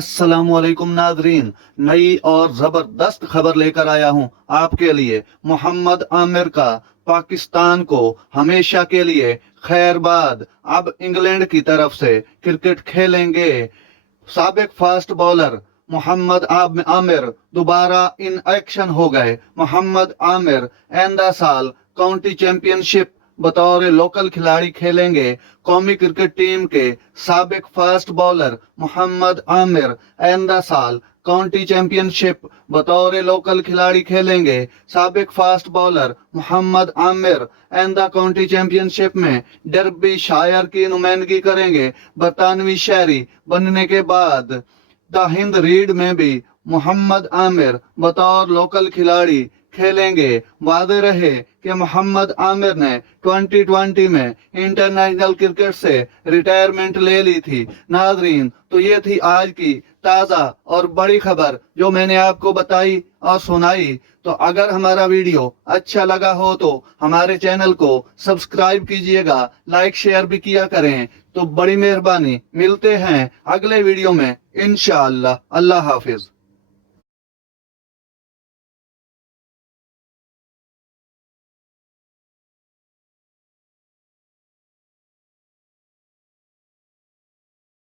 अस्सलाम वालेकुम नाजरीन, नई और जबरदस्त खबर लेकर आया हूं आपके लिए। मोहम्मद आमिर का पाकिस्तान को हमेशा के लिए खैरबाद। अब इंग्लैंड की तरफ से क्रिकेट खेलेंगे। साबिक फास्ट बॉलर मोहम्मद आमिर दोबारा इन एक्शन हो गए। मोहम्मद आमिर आइंदा साल काउंटी चैंपियनशिप बतौर लोकल खिलाड़ी खेलेंगे। कौमी क्रिकेट टीम के साबिक फास्ट बॉलर मोहम्मद आमिर आइंदा साल काउंटी चैंपियनशिप बतौर लोकल खिलाड़ी खेलेंगे। साबिक फास्ट बॉलर मोहम्मद आमिर आइंदा काउंटी चैंपियनशिप में डर्बी शायर की नुमाइंदगी करेंगे। बरतानवी शहरी बनने के बाद द हिंद रीड में भी मोहम्मद आमिर बतौर लोकल खिलाड़ी खेलेंगे। वादे रहे कि मोहम्मद आमिर ने 2020 में इंटरनेशनल क्रिकेट से रिटायरमेंट ले ली थी। नाजरीन, तो ये थी आज की ताज़ा और बड़ी खबर जो मैंने आपको बताई और सुनाई। तो अगर हमारा वीडियो अच्छा लगा हो तो हमारे चैनल को सब्सक्राइब कीजिएगा, लाइक शेयर भी किया करें। तो बड़ी मेहरबानी। मिलते हैं अगले वीडियो में इंशाअल्लाह। अल्लाह हाफिज।